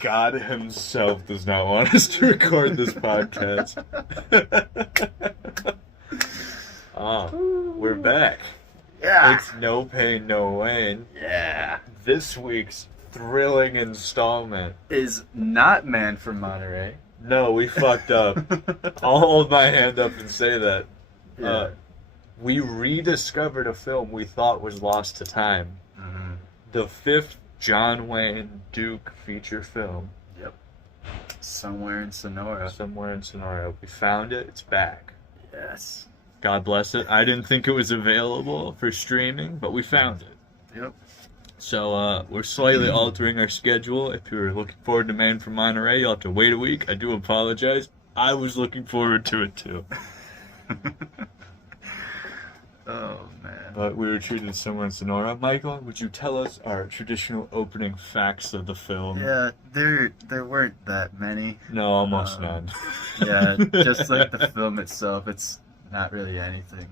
God himself does not want us to record this podcast. We're back. Yeah. It's No Pain, No Gain. Yeah. This week's thrilling installment Is not Man from Monterey. No, we fucked up. I'll hold my hand up and say that. Yeah. We rediscovered a film we thought was lost to time. Mm-hmm. The fifth John Wayne Duke feature film. Yep. Somewhere in Sonora. Somewhere in Sonora. We found it. It's back. Yes. God bless it. I didn't think it was available for streaming, but we found it. Yep. So we're slightly altering our schedule. If you're looking forward to Man from Monterey, you'll have to wait a week. I do apologize. I was looking forward to it too. Oh, man. But we were treated somewhere in Sonora. Michael, would you tell us our traditional opening facts of the film? Yeah, there weren't that many. No, almost none. Yeah, just like the film itself, it's not really anything.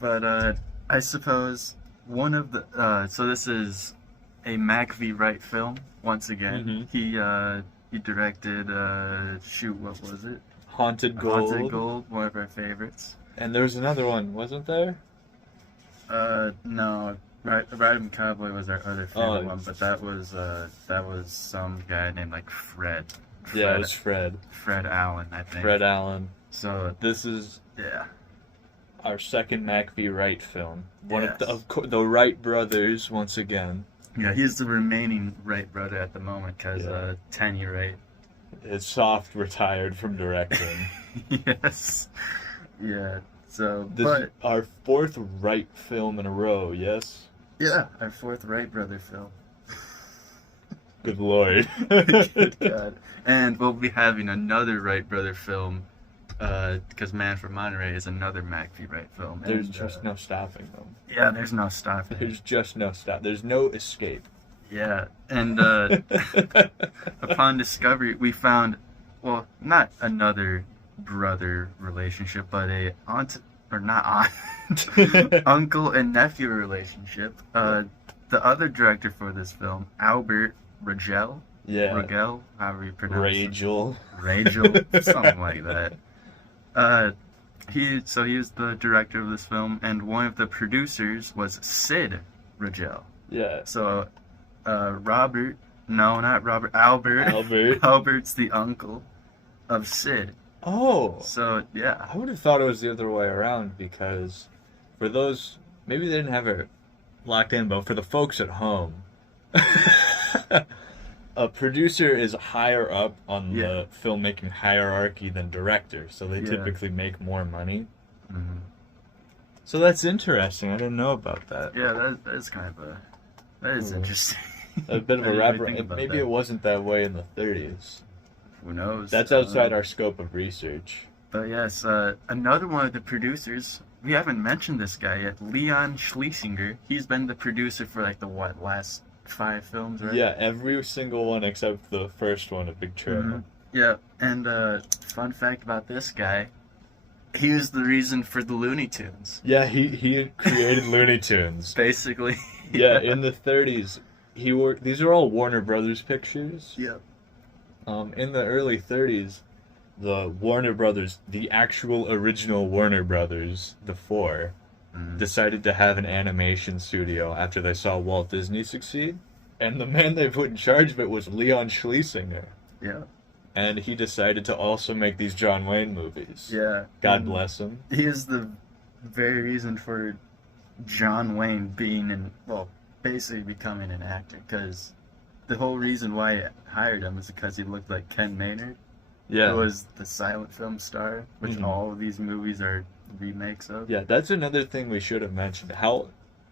But I suppose one of the so this is a Mac V. Wright film once again. Mhm. He directed what was it? Haunted Gold. Haunted Gold, one of our favorites. And there was another one, wasn't there? No, Ride Cowboy was our other favorite Oh. one, but that was some guy named like Fred. Yeah, it was Fred. Fred Allen, I think. Fred Allen. So This is yeah. our second Mac V. Wright film. One Yes. of the Wright brothers, once again. Yeah, he's the remaining Wright brother at the moment because Yeah. Tenny Wright. Is soft retired from directing. Yes. Yeah. So, This is our fourth Wright film in a row, yes? yeah, our fourth Wright brother film. Good lord. Good God. And we'll be having another Wright brother film because Man from Monterey is another Mac V. Wright film. There's And, just no stopping them. yeah, there's no stopping. There's just no stop. There's no escape. Yeah, and upon discovery, we found, well, not another brother relationship, but a uncle and nephew relationship. The other director for this film, Albert Rogel. Yeah. Rogel, however you pronounce it. Ragel. Something like that. He was the director of this film, and one of the producers was Sid Rogel. Yeah. So, Albert. Albert's the uncle of Sid. Oh. So, yeah. I would have thought it was the other way around because for those, maybe they didn't have it locked in, but for the folks at home, a producer is higher up on the filmmaking hierarchy than director, so they typically make more money. Mm-hmm. So that's interesting. I didn't know about that. Yeah, that is interesting. A bit of I a didn't wrap. really think about Maybe that. it wasn't that way in the 30s. Who knows? That's outside our scope of research. But yes, another one of the producers, we haven't mentioned this guy yet, Leon Schlesinger. He's been the producer for like last 5 films, right? Yeah, every single one except the first one, A Big Trip. Mhm. Yeah, and fun fact about this guy, he was the reason for the Looney Tunes. Yeah, he created Looney Tunes. Basically. Yeah, in the 30s, these are all Warner Brothers pictures. Yeah. In the early 30s, the Warner Brothers, the actual original Warner Brothers, the 4, decided to have an animation studio after they saw Walt Disney succeed. And the man they put in charge of it was Leon Schlesinger. Yeah. And he decided to also make these John Wayne movies. Yeah. God bless him. He is the very reason for John Wayne basically becoming an actor, because the whole reason why I hired him is because he looked like Ken Maynard, Yeah. who was the silent film star, which Mhm. all of these movies are remakes of. Yeah, that's another thing we should have mentioned. How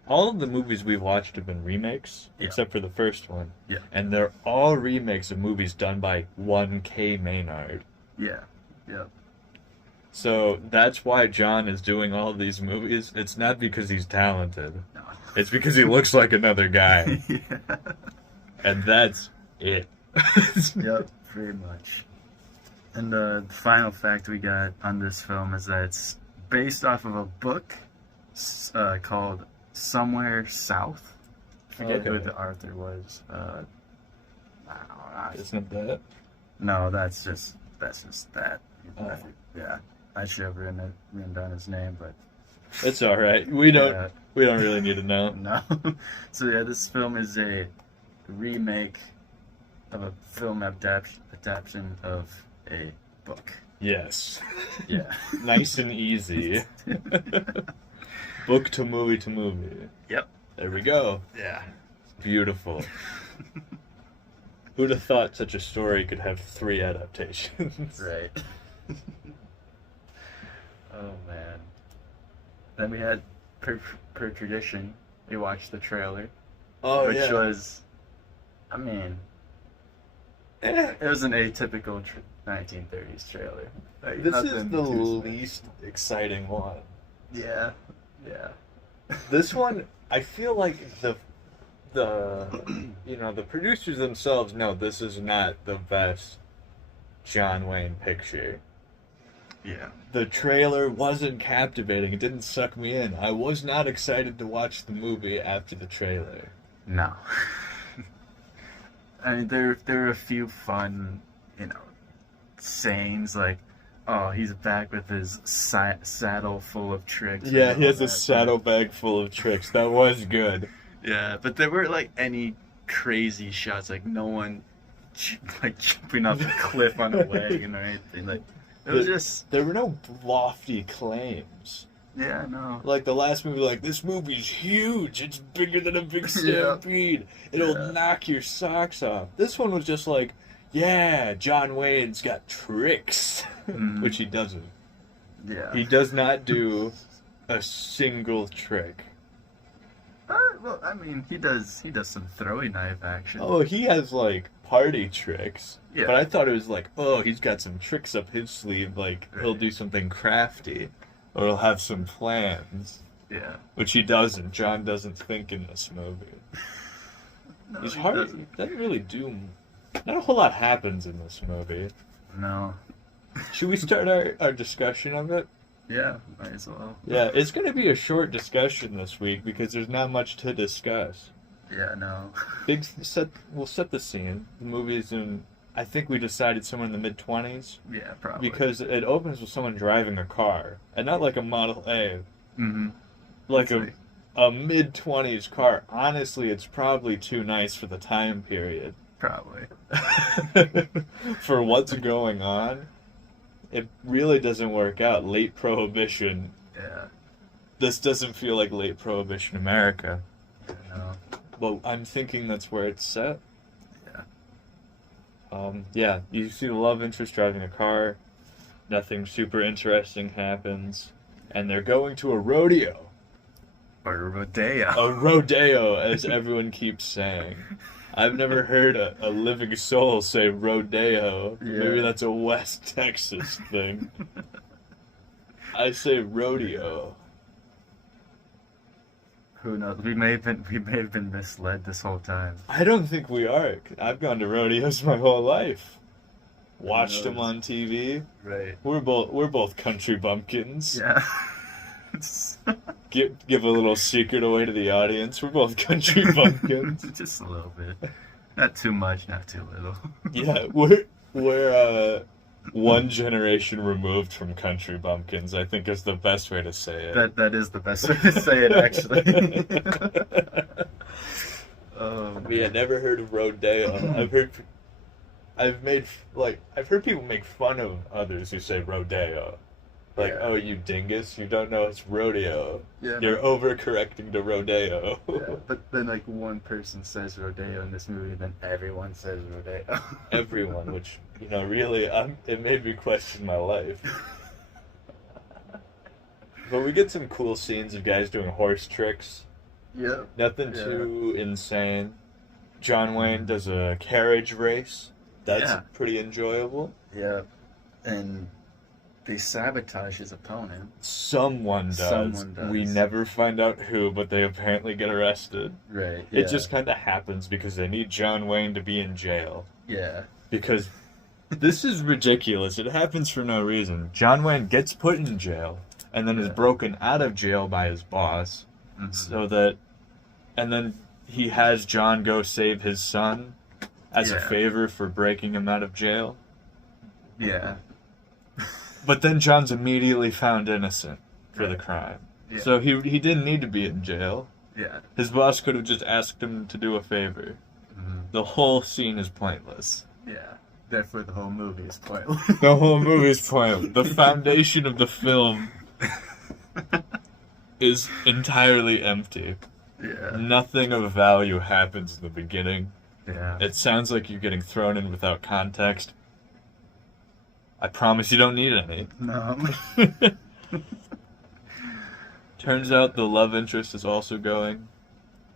all of the movies we've watched have been remakes, except for the first one. Yeah. And they're all remakes of movies done by one K. Maynard. Yeah. Yeah. So that's why John is doing all of these movies. It's not because he's talented. No. It's because he looks like another guy. Yeah. And that's it. Yep, pretty much. And the final fact we got on this film is that it's based off of a book called Somewhere South forget who Okay. the Arthur was. I don't know. Isn't that? No, that's just that. Oh. Yeah, I should have written down his name, but It's all right. We don't yeah, really need to know. no. So yeah, this film is a remake of a film adaptation of a book. Yes. Yeah. Nice and easy. Book to movie to movie. Yep. There we go. Yeah. Beautiful. Who'd have thought such a story could have 3 adaptations? Right. Oh man. Then we had per tradition. We watched the trailer, Oh, which yeah. was, I mean, it was an atypical 1930s trailer. Like, This is nothing the too least exciting one. Yeah. Yeah. This one, I feel like the the producers themselves know this is not the best John Wayne picture. Yeah. The trailer wasn't captivating. It didn't suck me in. I was not excited to watch the movie after the trailer. No. I mean, there were a few fun, sayings like, "Oh, he's back with his saddle full of tricks." Yeah, and he all has a that. saddlebag full of tricks. That was good. Yeah, but there weren't like any crazy shots, like no one like jumping off a cliff on a wagon or anything. Like it was just There were no lofty claims. yeah, no. Like the last movie, like, this movie's huge. It's bigger than a big stampede. It'll Yeah. knock your socks off. This one was just like, yeah, John Wayne's got tricks, Mhm. which he doesn't. Yeah. He does not do a single trick. Well, I mean, he does some throwing knife action. Oh, he has like party tricks. Yeah. But I thought it was like, oh, he's got some tricks up his sleeve. Like he'll Right. do something crafty, or he'll have some plans, Yeah. which he doesn't. John doesn't think in this movie. No, He's he hard. doesn't. Doesn't really do. Not a whole lot happens in this movie. No. Should we start our discussion of it? Yeah, might as well. Yeah, it's going to be a short discussion this week because there's not much to discuss. Yeah, no. We'll set the scene. The movie's in, I think we decided somewhere in the mid-20s Yeah, probably. because it opens with someone driving a car, and not like a Model A, Mm-hmm. like That's a mid-20s car. Honestly, it's probably too nice for the time period. Probably. For what's going on, it really doesn't work out. Late Prohibition. Yeah. This doesn't feel like late Prohibition America. No. But I'm thinking that's where it's set. Yeah. Yeah, you see the love interest driving a car. Nothing super interesting happens. And they're going to a rodeo. Or a rodeo. A rodeo, as everyone keeps saying. I've never heard a living soul say rodeo. Yeah. Maybe that's a West Texas thing. I say rodeo. Who knows? We may have been misled this whole time. I don't think we are. I've gone to rodeos my whole life. Watched them knows? on TV. Right. We're both country bumpkins. Yeah. Give a little secret away to the audience. We're both country bumpkins. Just a little bit. Not too much, not too little. Yeah, we're one generation removed from country bumpkins, I think is the best way to say it. That is the best way to say it, actually. We had never heard of rodeo. I've heard people make fun of others who say rodeo. Like, Yeah. oh, you dingus, you don't know it's rodeo. Yeah, You're overcorrecting to rodeo. yeah, but then like one person says rodeo in this movie, then everyone says rodeo. Everyone, which, really, it made me question my life. But we get some cool scenes of guys doing horse tricks. Yep. Nothing Yeah. too insane. John Wayne does a carriage race. That's Yeah. pretty enjoyable. Yep. And they sabotage his opponent. Someone does. Someone does. We never find out who, but they apparently get arrested. Right. It just kind of happens because they need John Wayne to be in jail. Yeah. Because this is ridiculous. It happens for no reason. John Wayne gets put in jail and then is Yeah. broken out of jail by his boss. Mhm. So that, and then he has John go save his son as a Yeah. favor for breaking him out of jail. Yeah. But then John's immediately found innocent for the Right. crime. Yeah. So he didn't need to be in jail. Yeah. His boss could have just asked him to do a favor. Mhm. The whole scene is pointless. Yeah. Therefore, the whole movie is pointless. The whole movie's pointless. The foundation of the film is entirely empty. Yeah. Nothing of value happens in the beginning. Yeah. It sounds like you're getting thrown in without context. I promise you don't need any. No. Turns out the love interest is also going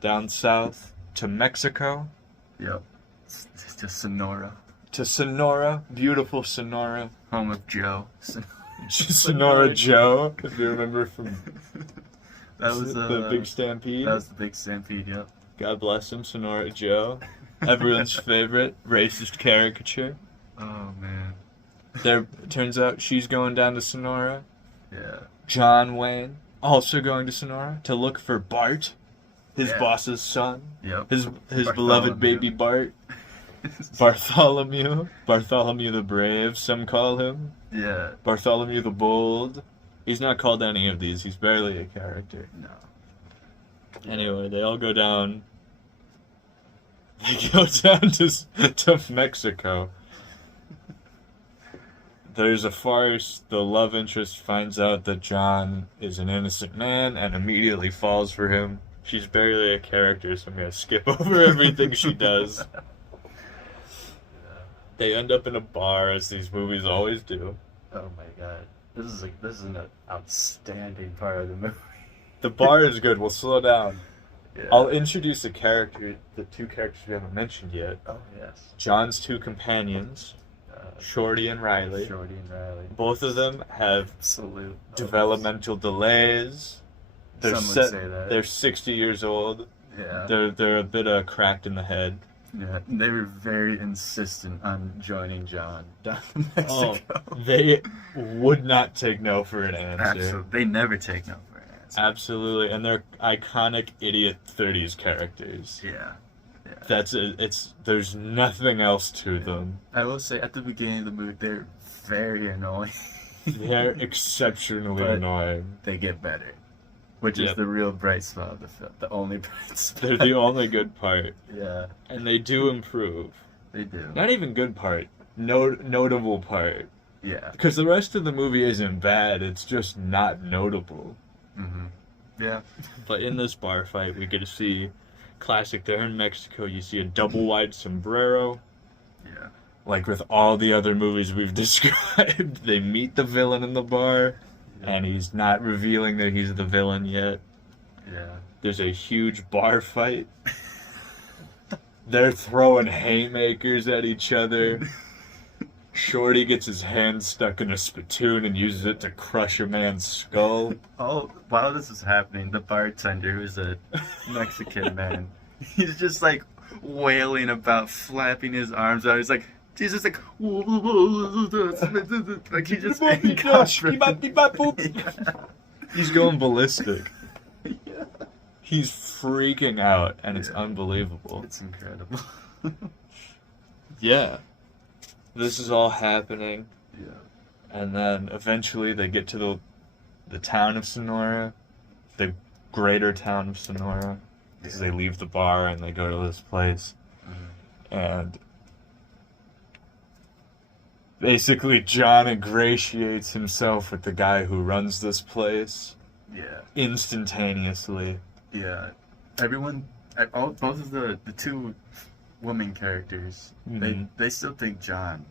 down south to Mexico, Yep. It's just Sonora, to Sonora, beautiful Sonora. home of Joe. Sonora Joe, if you remember from That was the Big Stampede. That was the big stampede. Yep. God bless him, Sonora Joe. Everyone's favorite racist caricature. Oh man. There, turns out she's going down to Sonora. Yeah. John Wayne also going to Sonora to look for Bart, his Yeah. boss's son, Yep. his Bartholomew. beloved baby Bart. Bartholomew the Brave, some call him. Yeah. Bartholomew the Bold. He's not called any of these. He's barely a character. No. Anyway, they all go down. They go down to Mexico. There's a farce. The love interest finds out that John is an innocent man and immediately falls for him. She's barely a character, so I'm going to skip over everything she does. They end up in a bar, as these movies always do. Oh my god. This is an outstanding part of the movie. The bar is good. We'll slow down. Yeah. I'll introduce the two characters we haven't mentioned yet. Oh yes. John's two companions, Shorty and Riley. Shorty and Riley. Both of them have Absolute developmental delays. They're Some would say that. They're 60 years old. Yeah. They're a bit cracked in the head. Yeah. They were very insistent on joining John down in Oh, Mexico. they would not take no for an answer. Absolutely. They never take no for an answer. Absolutely, and they're iconic idiot 30s characters. Yeah. That's it. There's nothing else to them. I will say at the beginning of the movie they're very annoying. They're exceptionally But- annoying. They get better. Which Yep. is the real bright spot of the film. The only bright spot. They're the only good part, Yeah, and they do improve. they do. Not even good part, notable part. Yeah. Because the rest of the movie isn't bad. It's just not notable. Mm-hmm. Yeah. But in this bar fight, we get to see classic. They're in Mexico. You see a double wide sombrero. Yeah. Like with all the other movies we've described, they meet the villain in the bar, and he's not revealing that he's the villain yet. Yeah. There's a huge bar fight. They're throwing haymakers at each other. Shorty gets his hand stuck in a spittoon and uses it to crush a man's skull. Oh, while this is happening, the bartender, who's a Mexican man, he's just like wailing about, flapping his arms out. He's like, Jesus, like, like he just He's going ballistic. Yeah. He's freaking out, and it's Yeah. unbelievable. It's incredible. Yeah. This is all happening, Yeah. and then eventually they get to the town of Sonora, the greater town of Sonora, because they leave the bar and they go to this place, and basically John ingratiates himself with the guy who runs this place Yeah. instantaneously. Yeah. Everyone, both of the two woman characters, Mhm. they still think John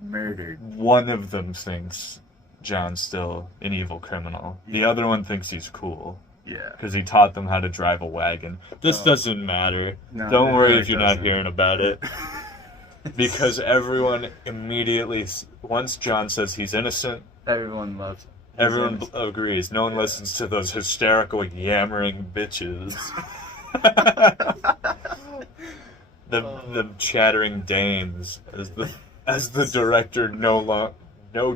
murdered. One of them thinks John's still an evil criminal. The other one thinks he's cool Yeah. because he taught them how to drive a wagon. This Oh. doesn't matter. No, Don't it worry really if you're not doesn't. hearing about it. Because everyone immediately, once John says he's innocent, Everyone loves. everyone innocent. agrees. No one listens to those hysterical, yammering bitches. the chattering dames, as the director no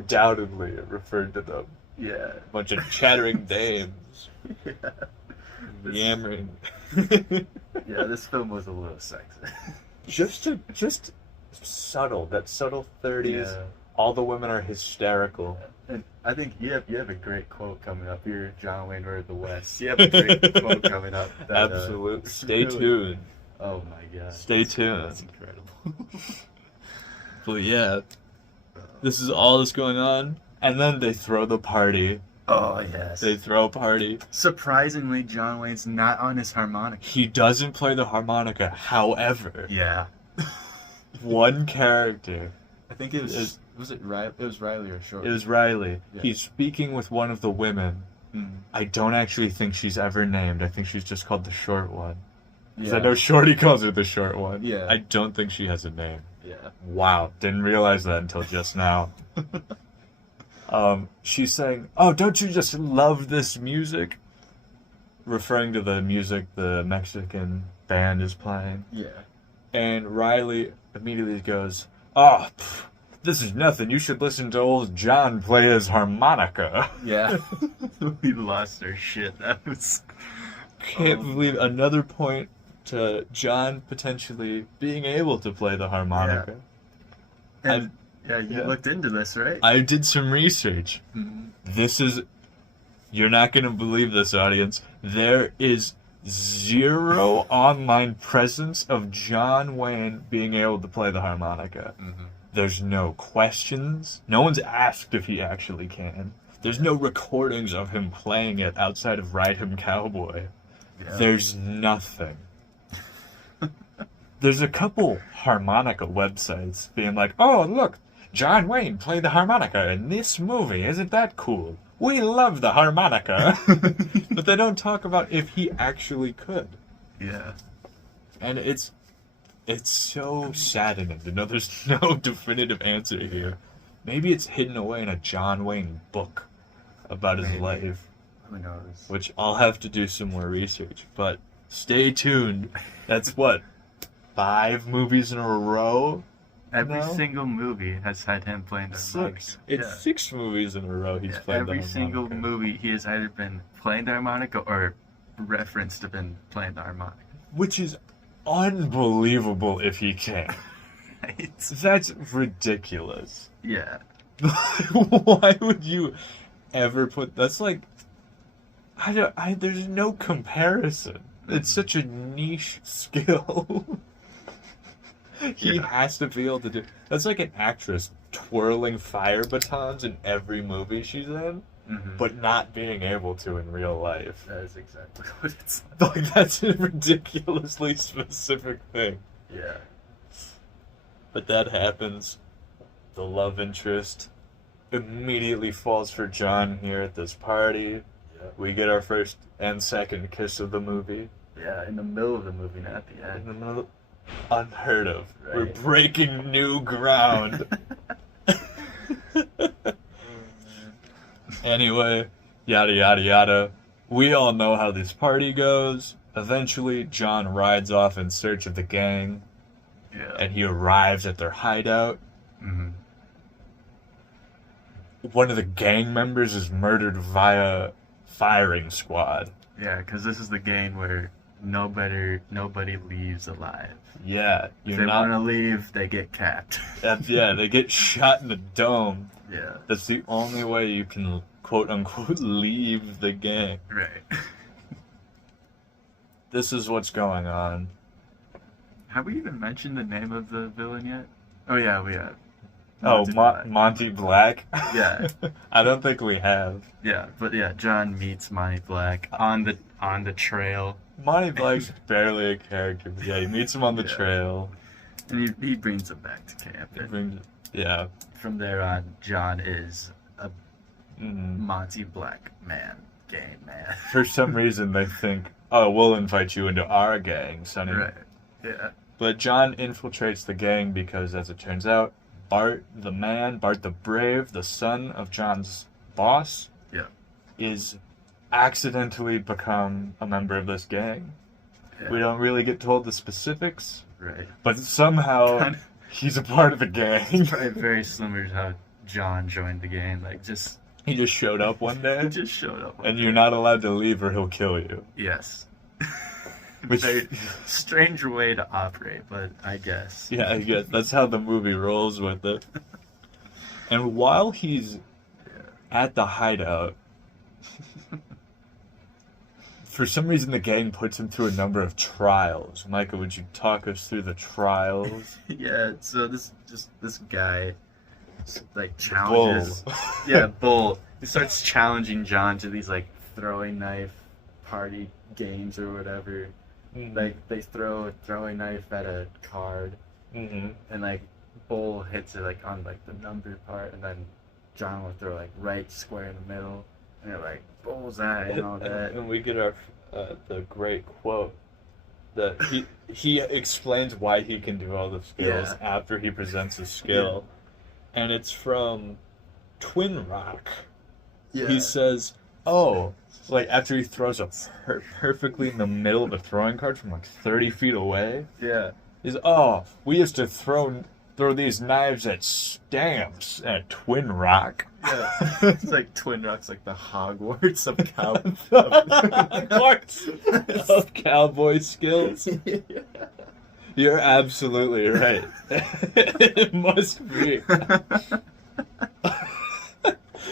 doubtedly referred to them. Yeah. Bunch of chattering dames. Yeah. yammering. Yeah, this film was a little sexy. just subtle. That subtle 30s. Yeah. All the women are hysterical. And I think you have a great quote coming up. You're John Wayne or the West. You have a great quote coming up. That, Absolutely. Stay really- tuned. Oh my god. Stay tuned. That's incredible. But yeah, this is all that's going on. And then they throw the party. Oh yes. They throw a party. Surprisingly, John Wayne's not on his harmonica. He doesn't play the harmonica. However, Yeah. one character, I think it was it Riley? It was Riley or Short. it was Riley. Yeah. He's speaking with one of the women. Mm. I don't actually think she's ever named. I think she's just called the short one. Because Yeah. I know Shorty calls her the short one. Yeah. I don't think she has a name. Yeah. Wow, didn't realize that until just now. She's saying, "Oh, don't you just love this music?" Referring to the music the Mexican band is playing. Yeah. And Riley immediately goes, "Oh, this is nothing. You should listen to old John play his harmonica." Yeah. We lost our shit. That was. Can't believe another point to John potentially being able to play the harmonica. And you yeah. looked into this, right? I did some research. Mhm. This is, you're not going to believe this, audience. There is zero online presence of John Wayne being able to play the harmonica. Mm-hmm. There's no questions. No one's asked if he actually can. There's no recordings of him playing it outside of Ride Him Cowboy. Yeah. There's nothing. There's a couple harmonica websites being like, "Oh, look, John Wayne played the harmonica in this movie. Isn't that cool? We love the harmonica." But they don't talk about if he actually could. Yeah. And it's so saddening to know there's no definitive answer here. Maybe it's hidden away in a John Wayne book about his Maybe. life, Who knows? which I'll have to do some more research. But stay tuned. That's what, 5 movies in a row? Every No? single movie has had him playing the harmonica. 6. It's Yeah. 6 movies in a row he's Yeah, played every the single harmonica. movie he has either been playing the harmonica or referenced to been playing the harmonica. Which is unbelievable if he can. Right? That's ridiculous. Yeah. Why would you ever put... That's like... there's no comparison. It's such a niche skill. He Yeah. has to be able to do... That's like an actress twirling fire batons in every movie she's in, Mm-hmm. but not being able to in real life. that is exactly what it's Like, that's a ridiculously specific thing. Yeah. But that happens. The love interest immediately falls for John here at this party. Yeah. We get our first and second kiss of the movie. Yeah, in the middle of the movie, not at the In end. the middle, unheard of. We're Right. breaking new ground. Anyway, yada yada yada. We all know how this party goes. Eventually, John rides off in search of the gang, Yeah. and he arrives at their hideout. Mm-hmm. One of the gang members is murdered via firing squad. Yeah, because this is the game where nobody leaves alive. Yeah, If you're they not. want to leave, they get capped. Yeah, they get shot in the dome. Yeah. That's the only way you can, quote unquote, leave the gang. Right. This is what's going on. Have we even mentioned the name of the villain yet? Oh yeah, we have. Oh, Monty Black. Monty Black? Yeah. I don't think we have. Yeah, but yeah, John meets Monty Black on the trail, Monty Black's barely a character, but yeah, he meets him on the Yeah. trail. and he brings him back to camp. He And brings, yeah. from there on, John is a Mhm. Monty Black man, gang man. For some reason, they think, "Oh, we'll invite you into our gang, Sonny." Right. Yeah. But John infiltrates the gang because, as it turns out, Bart the Brave, the son of John's boss, Yeah. is accidentally become a member of this gang. Yeah. We don't really get told the specifics, Right. but somehow he's a part of the gang. Probably very similar to how John joined the gang. Like just He just showed up one He day, just showed up. and you're not allowed to leave or he'll kill you. Yes. Which, Very strange way to operate, but I guess. yeah, I guess that's how the movie rolls with it. And while he's at the hideout, for some reason the gang puts him through a number of trials. Micah, would you talk us through the trials? Yeah, so this guy like challenges. Bull. Yeah, Bull. He starts challenging John to these like throwing knife party games or whatever. Like they throw a throwing knife at a card, Mm-hmm. and like Bull hits it like on like the number part, and then John will throw like right square in the middle, and they're like bullseye and all that. And we get our the great quote that he explains why he can do all the skills after he presents his skill, and it's from Twin Rock. Yeah. He says, "Oh." Like, after he throws a perfectly in the middle of a throwing card from like 30 feet away. Yeah. He's, "Oh, we used to throw these knives at stamps at Twin Rock." Yeah. It's like Twin Rock's like the Hogwarts of cow. Hogwarts of cowboy skills. Yeah. You're absolutely right. It must be.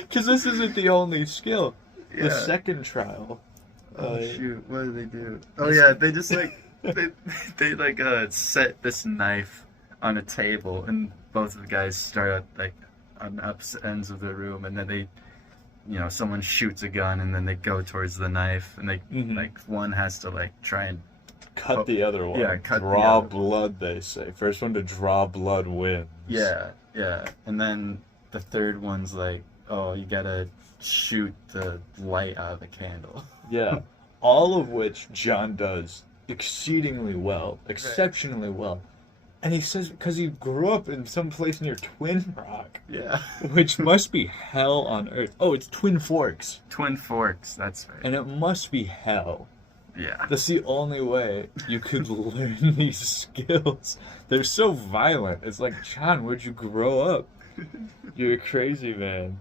Because this isn't the only skill. The second trial. Oh shoot! What do they do? Oh yeah, they just like they like set this knife on a table, and both of the guys start at like on opposite ends of the room, and then they, someone shoots a gun, and then they go towards the knife, and they like one has to like try and cut the other one. Yeah, cut draw the other blood. They say first one to draw blood wins. Yeah, and then the third one's like, oh, you gotta shoot the light out of the candle. Yeah. All of which John does exceedingly well, exceptionally well. And he says because he grew up in some place near Twin Rock. Yeah. Which must be hell on earth. Oh, it's Twin Forks. Twin Forks, that's right. And it must be hell. Yeah. That's the only way you could learn these skills. They're so violent. It's like, John, where'd you grow up? You're a crazy man.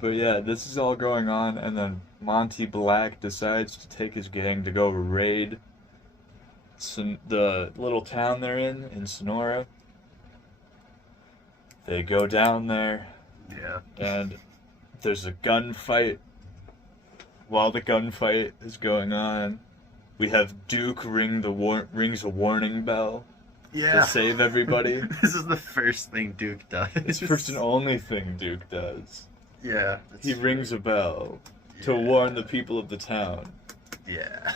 But yeah, this is all going on, and then Monty Black decides to take his gang to go raid the little town they're in Sonora. They go down there, and there's a gunfight. While the gunfight is going on, we have Duke rings a warning bell to save everybody. This is the first thing Duke does. It's the first and only thing Duke does. Yeah. He rings a bell to warn the people of the town. Yeah.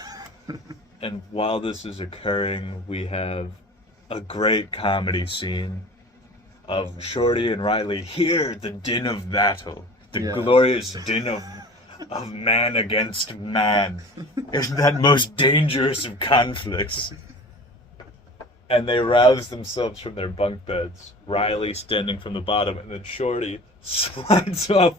And while this is occurring, we have a great comedy scene of Shorty and Riley hear the din of battle, the glorious din of man against man, in that most dangerous of conflicts. And they rouse themselves from their bunk beds, Riley standing from the bottom, and then Shorty slides off,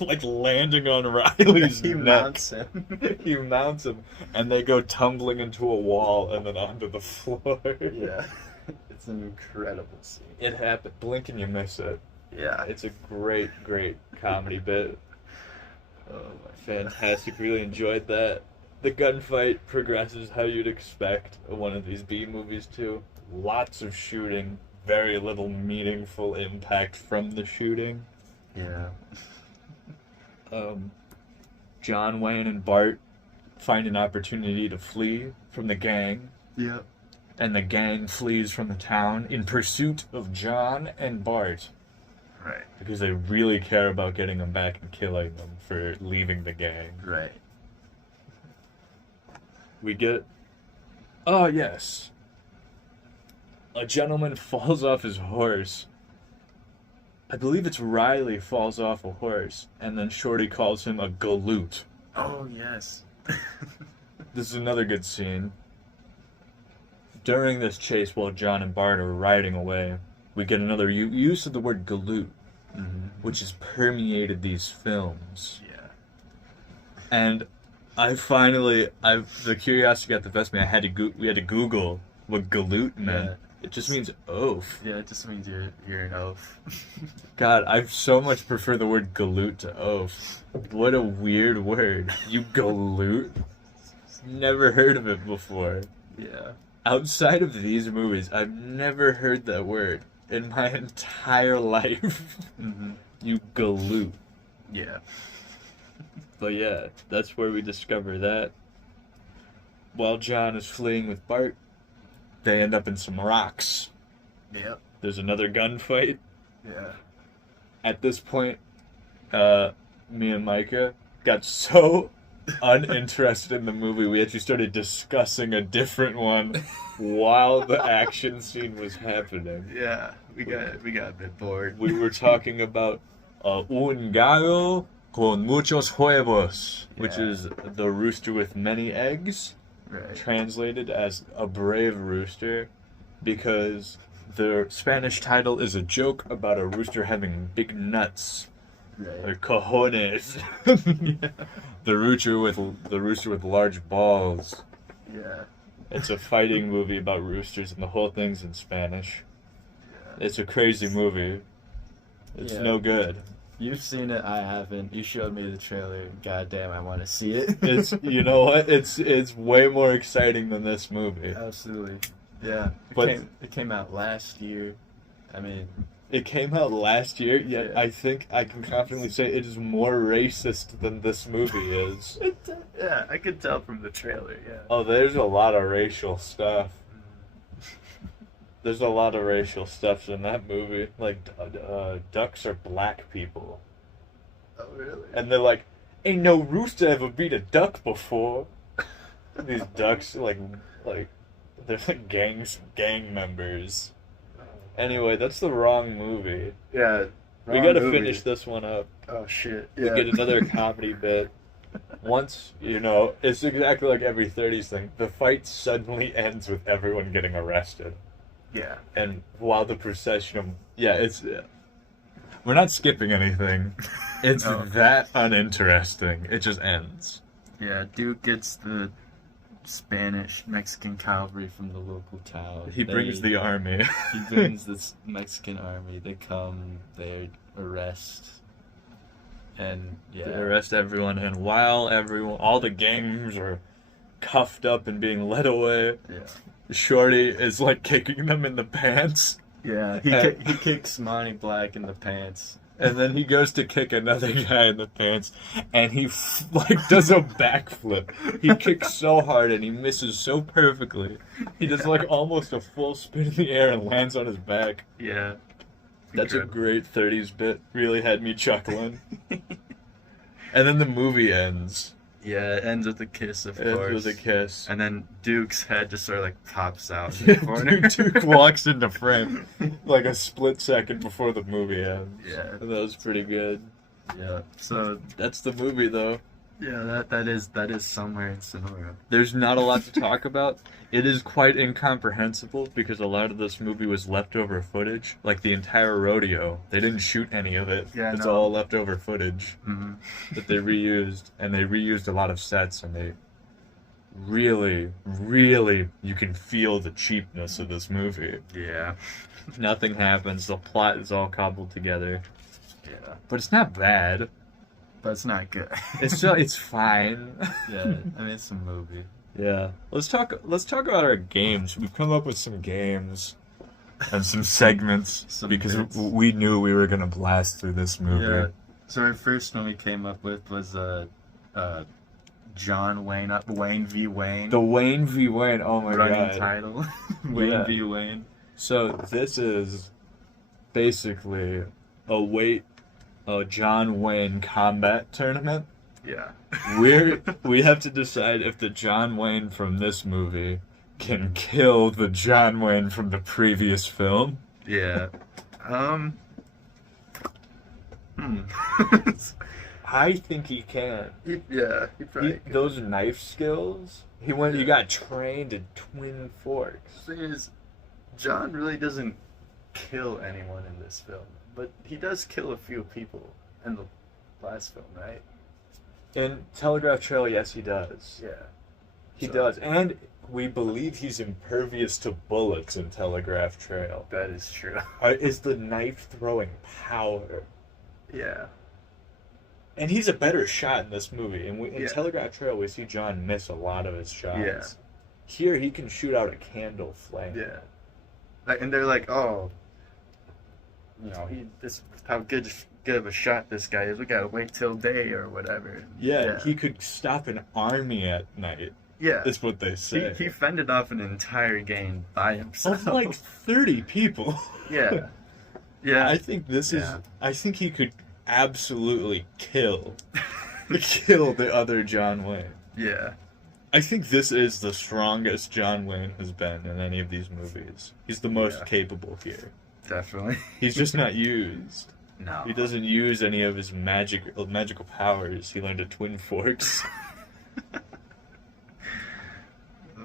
like landing on Riley's He neck. mounts him. He mounts him, and they go tumbling into a wall and then onto the floor. Yeah. It's an incredible scene. It happened. Blink and you miss it. Yeah. It's a great, great comedy bit. Oh, fantastic. Really enjoyed that. The gunfight progresses how you'd expect one of these B movies to. Lots of shooting, very little meaningful impact from the shooting. Yeah. John Wayne and Bart find an opportunity to flee from the gang. Yeah. And the gang flees from the town in pursuit of John and Bart. Right. Because they really care about getting them back and killing them for leaving the gang. Right. We get... Oh, yes. A gentleman falls off his horse. I believe it's Riley falls off a horse, and then Shorty calls him a galoot. Oh, yes. This is another good scene. During this chase, while John and Bart are riding away, we get another use of the word galoot, which has permeated these films. Yeah. And the curiosity got the best of me. We had to Google what galoot meant. It just means oaf. Yeah, it just means you're an oaf. God, I so much prefer the word galoot to oaf. What a weird word. You galoot? Never heard of it before. Yeah. Outside of these movies, I've never heard that word in my entire life. Mm-hmm. You galoot. Yeah. But yeah, that's where we discover that. While John is fleeing with Bart, they end up in some rocks. Yep. There's another gunfight. Yeah. At this point, me and Micah got so uninterested in the movie, we actually started discussing a different one while the action scene was happening. Yeah. We got a bit bored. We were talking about un gallo con muchos huevos, which Yeah. is the rooster with many eggs, Right. translated as a brave rooster, because the Spanish title is a joke about a rooster having big nuts, or Right. cojones. The rooster with large balls. Yeah. It's a fighting movie about roosters, and the whole thing's in Spanish. Yeah. It's a crazy movie. It's Yeah. no good. You've seen it, I haven't. You showed me the trailer. God damn, I want to see it. It's, you know what? It's way more exciting than this movie. Absolutely. Yeah. But- It came out last year. I mean, It came out last year, yet Yeah. I think I can confidently say it is more racist than this movie is. yeah, I could tell from the trailer, yeah. Oh, there's a lot of racial stuff. There's a lot of racial stuff in that movie. Like, ducks are black people. Oh, really? And they're like, ain't no rooster ever beat a duck before. These ducks, like, they're like gang members. Anyway, that's the wrong movie. Yeah. We gotta finish this one up. Oh, shit. We get another comedy bit. Once, it's exactly like every 30s thing. The fight suddenly ends with everyone getting arrested. Yeah. And while the procession of... Yeah, we're not skipping anything. It's No. that uninteresting. It just ends. Yeah, Duke gets the Spanish Mexican cavalry from the local town. He brings the army. He brings this Mexican army. They come, they arrest, and yeah. They arrest everyone, and while all the gangs are cuffed up and being led away, Yeah. Shorty is like kicking them in the pants. Yeah, he kicks Monty Black in the pants. And then he goes to kick another guy in the pants, and he does a backflip. He kicks so hard and he misses so perfectly. He does like almost a full spin in the air and lands on his back. Yeah. That's a Incredible. great 30s bit. Really had me chuckling. And then the movie ends. Yeah, it ends with a kiss, of It ends course. with a kiss. And then Duke's head just sort of like pops out in the corner. Duke walks into frame like a split second before the movie ends. Yeah. And that was pretty good. Yeah. So That's the movie, though. yeah, that is somewhere in Sonora. There's not a lot to talk about. It is quite incomprehensible because a lot of this movie was leftover footage. Like the entire rodeo. They didn't shoot any of it. Yeah, It's no. all leftover footage Mm-hmm. that they reused. And they reused a lot of sets, and they really, really, you can feel the cheapness of this movie. Yeah. Nothing happens. The plot is all cobbled together. Yeah. But it's not bad. But it's not good. It's fine. Yeah, I mean it's a movie. Yeah. Let's talk about our games. We've come up with some games and some segments Some because bits. we knew we were gonna blast through this movie. Yeah. So our first one we came up with was John Wayne, Wayne v. Wayne. The Wayne v. Wayne. Oh my running god. title. Wayne Yeah. v. Wayne. So this is basically a John Wayne combat tournament. Yeah. We have to decide if the John Wayne from this movie can kill the John Wayne from the previous film. Yeah. I think he can. Yeah, he probably could. Those knife skills. He got trained in twin forks. The thing is, John really doesn't kill anyone in this film, but he does kill a few people in the last film, right? In Telegraph Trail, yes, he does. Yeah. He So- does. And we believe he's impervious to bullets in Telegraph Trail. That is true. Is the knife throwing power? Yeah. And he's a better shot in this movie. And in Yeah. Telegraph Trail, we see John miss a lot of his shots. Yeah. Here, he can shoot out a candle flame. Yeah. And they're like, oh, how good of a shot this guy is. We gotta wait till day or whatever. Yeah, he could stop an army at night. Yeah. Is what they say. He fended off an entire gang by himself. Of like 30 people. Yeah. Yeah. I think I think he could absolutely kill the other John Wayne. Yeah. I think this is the strongest John Wayne has been in any of these movies. He's the most capable here. Definitely. He's just not used. No. He doesn't use any of his magical powers he learned at Twin Forks.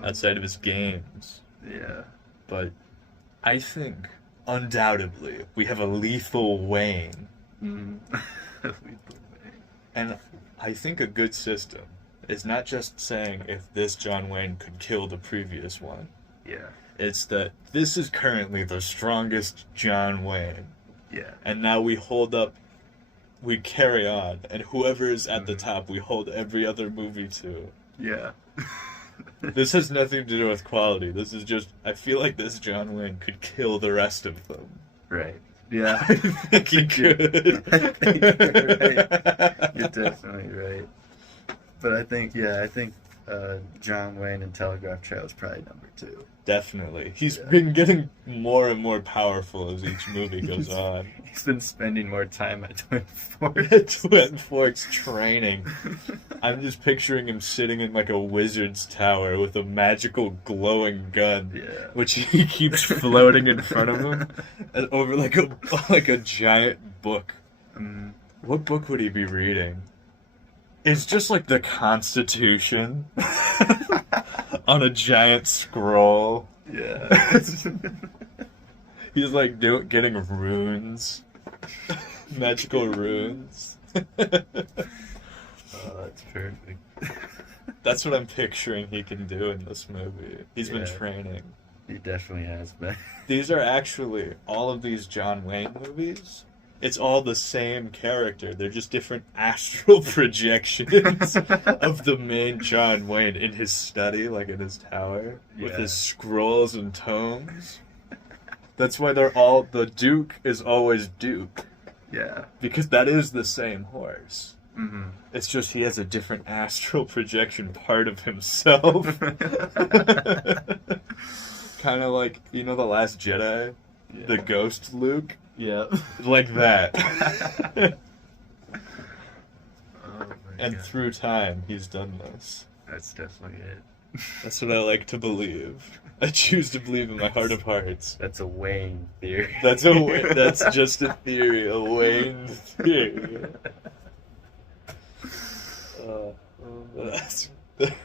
Outside of his games. Yeah. But I think, undoubtedly, we have a lethal Wayne. Mm. And I think a good system is not just saying if this John Wayne could kill the previous one. Yeah. It's that this is currently the strongest John Wayne. Yeah. And now we carry on, and whoever is at the top, we hold every other movie to. Yeah. This has nothing to do with quality. This is just, I feel like this John Wayne could kill the rest of them. Right. Yeah. I think he could. I think you're right. You're definitely right. But I think John Wayne and Telegraph Trail is probably number 2. Definitely. He's been getting more and more powerful as each movie goes on. He's been spending more time at Twin Forks. Twin Forks training. I'm just picturing him sitting in like a wizard's tower with a magical glowing gun, which he keeps floating in front of him and over like a giant book. What book would he be reading? It's just like the Constitution on a giant scroll. Yeah. He's like getting runes, magical runes. Oh, that's perfect. That's what I'm picturing he can do in this movie. He's been training. He definitely has been. These are actually, all of these John Wayne movies, it's all the same character. They're just different astral projections of the main John Wayne in his study, like in his tower, with his scrolls and tomes. That's why the Duke is always Duke. Yeah. Because that is the same horse. Mm-hmm. It's just he has a different astral projection part of himself. Kind of like, The Last Jedi? Yeah. The ghost Luke? Yeah. Like that. And God. through time, he's done this. That's definitely it. That's what I like to believe. I choose to believe in my heart of hearts. That's a Wayne theory. That's just a theory, a Wayne theory.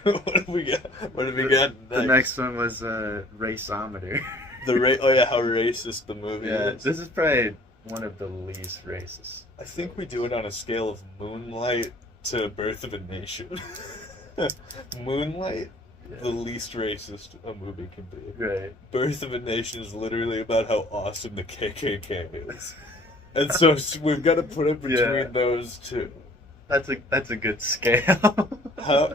What have we got? What have we got next? The next one was Raceometer. How racist the movie is. This is probably one of the least racist. I think we do it on a scale of Moonlight to Birth of a Nation. Moonlight, the least racist a movie can be. Right. Birth of a Nation is literally about how awesome the KKK is. And so we've got to put it between those two. That's a good scale.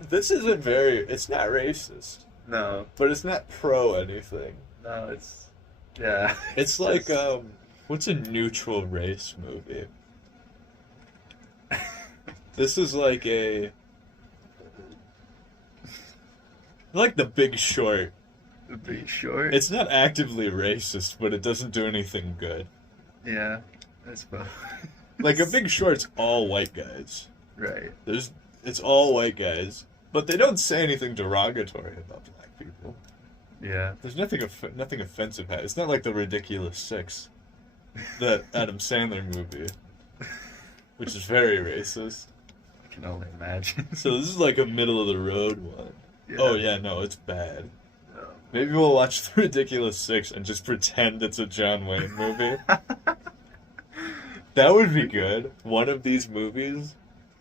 This isn't it's not racist. No. But it's not pro anything. No, it's It's like, what's a neutral race movie? This is like like The Big Short. The Big Short? It's not actively racist, but it doesn't do anything good. Yeah, I suppose. Like, A Big Short's all white guys. Right. It's all white guys, but they don't say anything derogatory about black people. Yeah. There's nothing offensive. It's not like The Ridiculous Six, that Adam Sandler movie, which is very racist. I can only imagine. So this is like a middle of the road one. Yeah. Oh yeah, no, it's bad. Maybe we'll watch The Ridiculous Six and just pretend it's a John Wayne movie. That would be good. One of these movies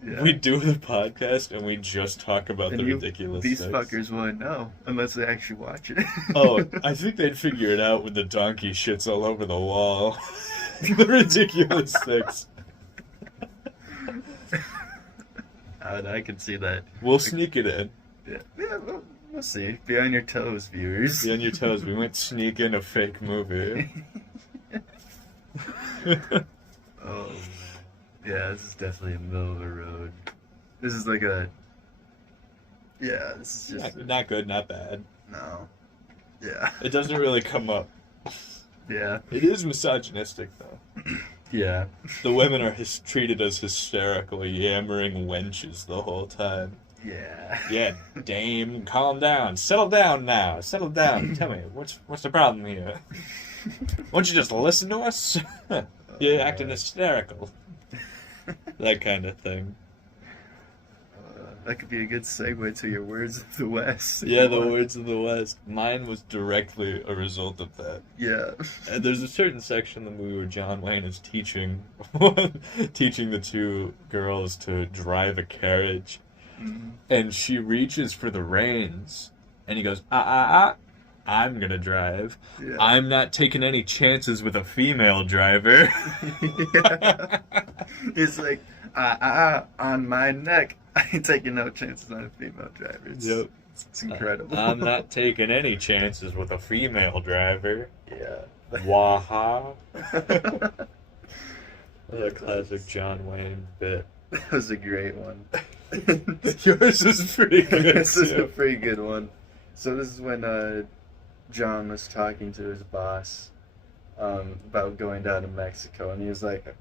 Yeah. We do the podcast and we just talk about And the ridiculous these things. fuckers wouldn't know unless they actually watch it. Oh, I think they'd figure it out when the donkey shits all over the wall. The ridiculous things. I can see that. We'll sneak it in. Yeah, we'll see. Be on your toes, viewers. Be on your toes. We might sneak in a fake movie. Oh, man. Yeah, this is definitely a middle of the road. This is like a... Yeah, this is just... Not good, not bad. No. Yeah. It doesn't really come up. Yeah. It is misogynistic, though. Yeah. The women are treated as hysterical, yammering wenches the whole time. Yeah. Yeah, dame, calm down. Settle down now. Settle down. Tell me, what's the problem here? Won't you just listen to us? You're acting hysterical. That kind of thing. That could be a good segue to your words of the West. Yeah, the words of the West. Mine was directly a result of that. Yeah. And there's a certain section in the movie where John Wayne is teaching the two girls to drive a carriage. Mm-hmm. And she reaches for the reins. And he goes, I'm gonna drive. Yeah. I'm not taking any chances with a female driver. Yeah. It's like, on my neck. I ain't taking no chances on a female driver. It's incredible. I'm not taking any chances with a female driver. Yeah. Waha. Another classic John Wayne bit. That was a great one. Yours is pretty good. This is a too. pretty good one. So this is when John was talking to his boss about going down to Mexico, and he was like,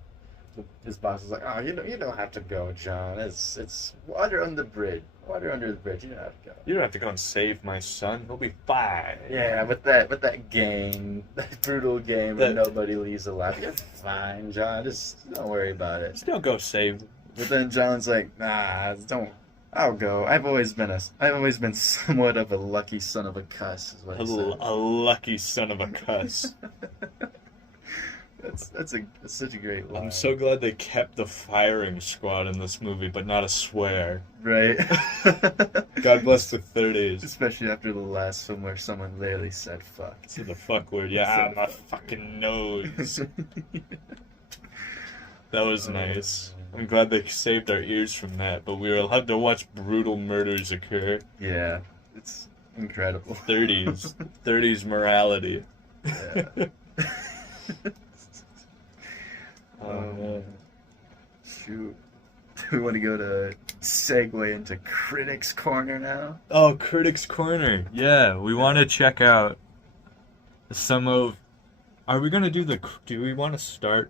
his boss was like, "Oh, you don't have to go, John. It's water under the bridge. Water under the bridge. You don't have to go." You don't have to go and save my son. He'll be fine. Yeah, with that game, that brutal game where nobody leaves alive. You're fine, John. Just don't worry about it. Just don't go save him. But then John's like, "Nah, don't. I'll go. I've always been somewhat of a lucky son of a cuss." Is what he said. A lucky son of a cuss. That's such a great line. I'm so glad they kept the firing squad in this movie, but not a swear. Right. God bless the 30s. Especially after the last film where someone literally said "fuck." See the fuck word. Yeah, my fucking nose. That was nice. I'm glad they saved our ears from that, but we were allowed to watch brutal murders occur. Yeah, it's incredible. 30s morality. Yeah. Oh, man. Shoot. Do we want to go to segue into Critics Corner now? Oh, Critics Corner. Yeah, we want to check out some of... Are we going to do we want to start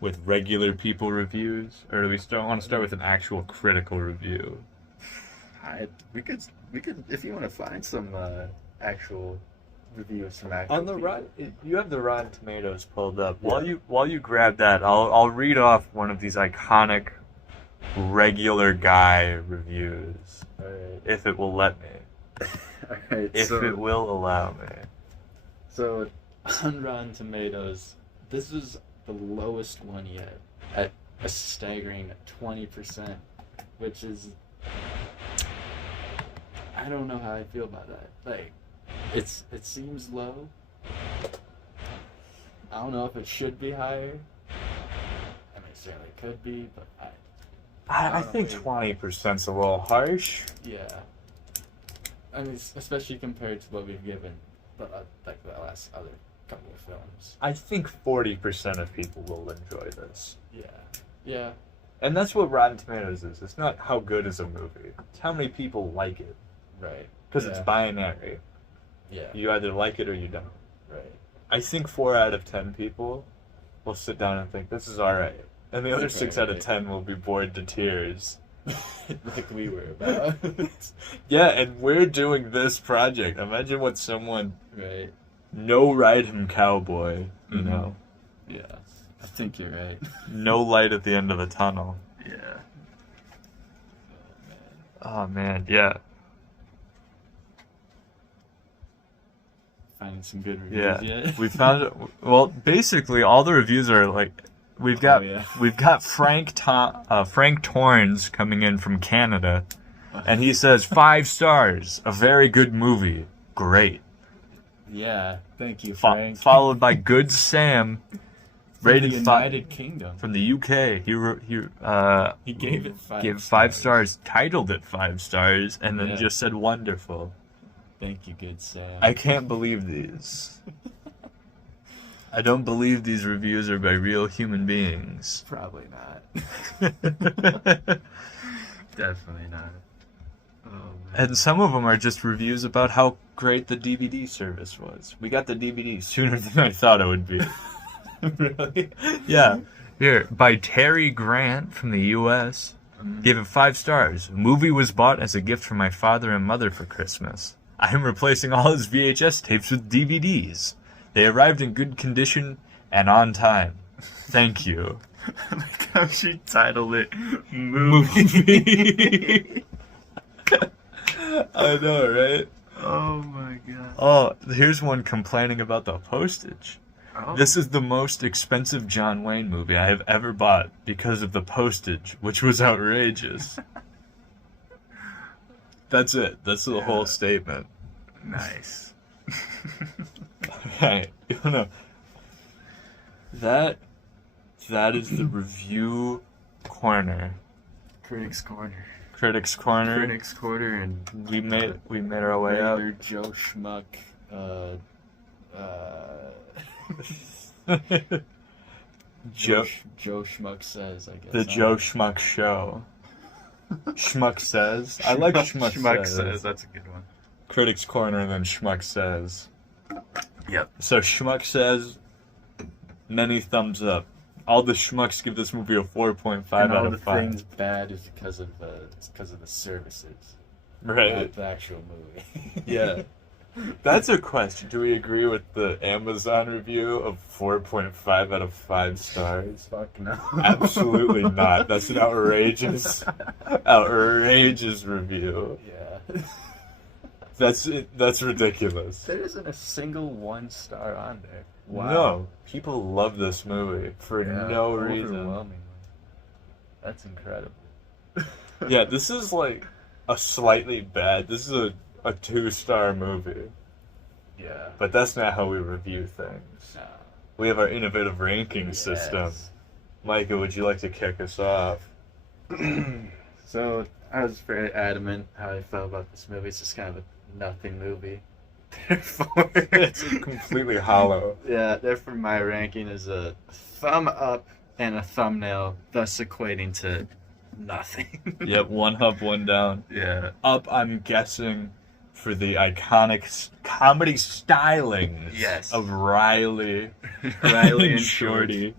with regular people reviews? Or do we want to start with an actual critical review? We could, if you want to find some actual reviews from actual On the people. you have the Rotten Tomatoes pulled up. Yeah. While you grab that, I'll read off one of these iconic regular guy reviews, if it will let me. Alright, If it will allow me. So, on Rotten Tomatoes, this is the lowest one yet, at a staggering 20%, which is... I don't know how I feel about that. Like, it seems low. I don't know if it should be higher. I mean, it certainly could be, but I think 20%'s a little harsh. yeah. I mean, especially compared to what we've given, like the last other couple of films. I think 40% of people will enjoy this. Yeah. Yeah. And that's what Rotten Tomatoes is. It's not how good is a movie. It's how many people like it. Right. Because Yeah. it's binary. Yeah. You either like it or you don't. Right. I think 4 out of 10 people will sit down and think, this is alright. And the other 6 out of 10 will be bored to tears. Like we were about. Yeah, and we're doing this project. Imagine what someone... Right. No ride him cowboy, you Mhm. know? Yeah. I think you're right. No light at the end of the tunnel. Yeah. Oh, man, yeah. Finding some good reviews Yeah. yet? We found... Well, basically, all the reviews are, like... We've got Oh, yeah. we've got Frank Torrens coming in from Canada, and he says 5 stars, a very good movie, great. Yeah, thank you, Frank. Followed by Good Sam, From rated the 5 United Kingdom. from the UK. He gave it 5 gave 5 stars, titled it 5 stars, and then Yeah. just said wonderful. Thank you, good Sam. I can't believe these. I don't believe these reviews are by real human beings. Probably not. Definitely not. Oh, man. And some of them are just reviews about how great the DVD service was. We got the DVD sooner than I thought it would be. Really? Yeah. Here, by Terry Grant from the U.S. Gave it 5 stars. The movie was bought as a gift from my father and mother for Christmas. I am replacing all his VHS tapes with DVDs. They arrived in good condition and on time. Thank you. Like how she titled it Movie. I know, right? Oh my god. Oh, here's one complaining about the postage. Oh. This is the most expensive John Wayne movie I have ever bought because of the postage, which was outrageous. That's it. That's the whole statement. Nice. Right. You know, that is the review corner. Critics Corner. Critics Corner. Critics Corner and We made our way up. regular Joe Schmuck. Joe Joe Schmuck says, I guess. The Joe Schmuck Show. Schmuck Says. I like Schmuck, Schmuck Says. says. That's a good one. Critics Corner and then Schmuck Says. Yep. So Schmuck Says, many thumbs up. All the schmucks give this movie a 4.5 And out all of the 5. things bad is because of the services, Right. not the actual movie. Yeah. That's a question. Do we agree with the Amazon review of 4.5 out of 5 stars? Fuck no. Absolutely not. That's an outrageous review. Yeah. That's ridiculous. There isn't a single 1 star on there. Wow. No, people love this movie for Yeah, no reason. overwhelmingly. That's incredible. Yeah, this is like a slightly bad. This is a 2-star movie, Yeah. but that's not how we review things. No. We have our innovative ranking system. Yes. Micah, would you like to kick us off? So I was very adamant how I felt about this movie. It's just kind of a nothing movie. Therefore, It's completely hollow. Yeah, therefore my ranking is a thumb up and a thumbnail, thus equating to nothing. Yep, 1 up, 1 down. Yeah. Up, I'm guessing, for the iconic comedy stylings Yes. of Riley, Riley and and Shorty,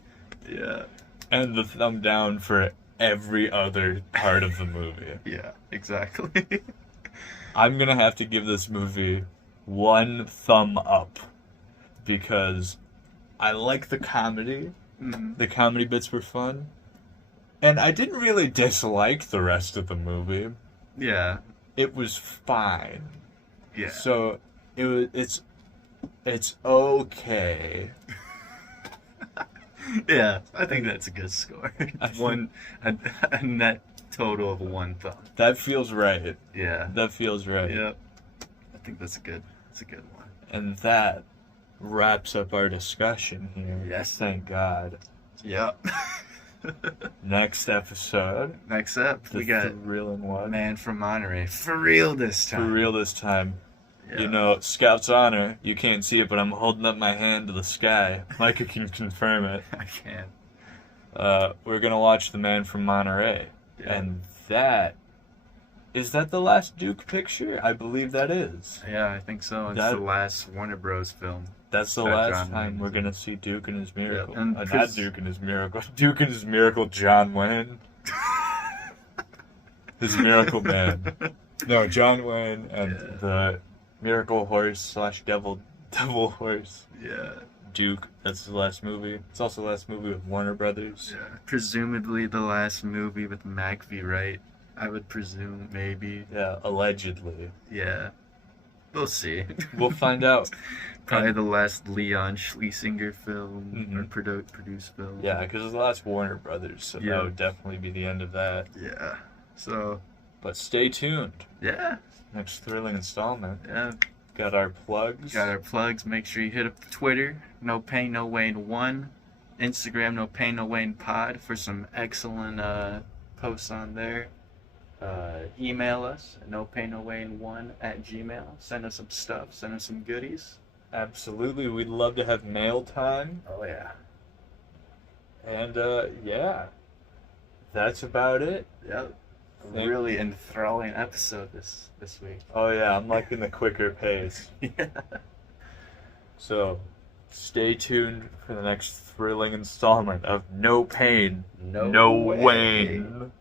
Yeah. and the thumb down for every other part of the movie. Yeah, exactly. I'm gonna have to give this movie 1 thumb up because I like the comedy. Mhm. The comedy bits were fun, and I didn't really dislike the rest of the movie. Yeah. It was fine. Yeah. So it's okay. Yeah, I think that's a good score. A net total of 1 thumb. That feels right. Yeah. That feels right. Yep. I think that's a good one. And that wraps up our discussion here. Yes. Thank God. Yep. Next episode. Next up, The we got thrilling one. Man from Monterey. For real this For time. real this time. Yeah. You know, Scout's honor. You can't see it, but I'm holding up my hand to the sky. Micah can confirm it. I can. We're gonna watch The Man from Monterey. Yeah. And is that the last Duke picture? I believe that is. Yeah, I think so. It's That- the last Warner Bros. film. That's the That last John time Wayne we're is gonna see Duke and his miracle. Yeah, and Not Chris- Duke and his miracle. Duke and his miracle, John Wayne. His miracle man. No, John Wayne and Yeah. the miracle horse / devil horse. Yeah. Duke. That's the last movie. It's also the last movie with Warner Brothers. Yeah. Presumably the last movie with McVie, right? I would presume, maybe. Yeah, allegedly. Yeah. We'll see. We'll find out. Probably And- the last Leon Schlesinger film or Mhm. produced film. Yeah, because the last Warner Brothers, so Yeah. that would definitely be the end of that. Yeah. So, But stay tuned. yeah. Next thrilling installment. Yeah. Got our plugs. Got our plugs. Make sure you hit up the Twitter, No Pain No Wayne 1. Instagram, No Pain No Wayne Pod for some excellent posts on there. Email us at nopainnoWayne1@gmail. Send us some stuff. Send us some goodies. Absolutely, we'd love to have mail time. Oh yeah. And yeah, that's about it. Yep. Thank- Really enthralling episode this week. Oh yeah, I'm liking the quicker pace. Yeah. So, stay tuned for the next thrilling installment of No Pain, No No Way. Wayne.